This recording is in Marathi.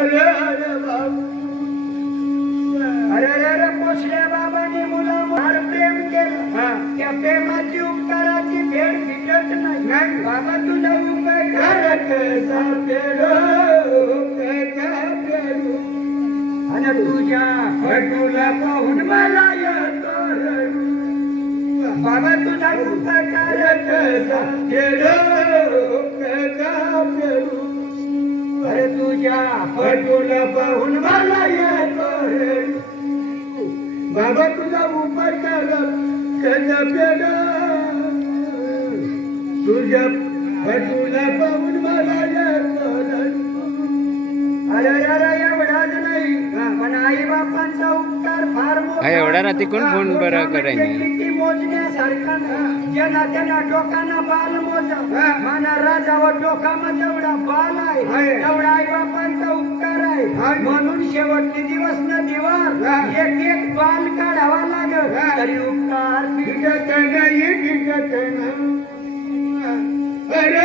अरे अरे बाबू अरे अरे पोचल्या बाबाने मुलावर प्रेम केलं त्या प्रेमाची उपकाराची भेट भेटत नाही बाबा तुझा उपकार कसा पेडो कसा पेडो आणि तुझ्या फटूला पाहून मला येतो रडू. बाबा तुझा उपकार कसा पेडो कसा पेडो अरे तुझ्या फटूला पाहून मला येतो रडू. बाबा तुझा उपकार कसा पेडो तुझ्या तुला पाहून मला येतो रडू. अरे अरे एवढाच नाही पण आई बापांचा उपकार फार मोठा. एवढा रात्री कोण फोन बरं करायला? किती मोजण्यासारखा नाही. ज्यांना त्यांना डोकाना बाल मोज माना राजावर डोकामा जेवढा बाल आहे तेवढा आई बापांचा उपकार आहे. म्हणून शेवटचे दिवस न दिवस एक एक बाल काढावा लागल तरी उपकार फिटत नाही फिटत नाही. अरे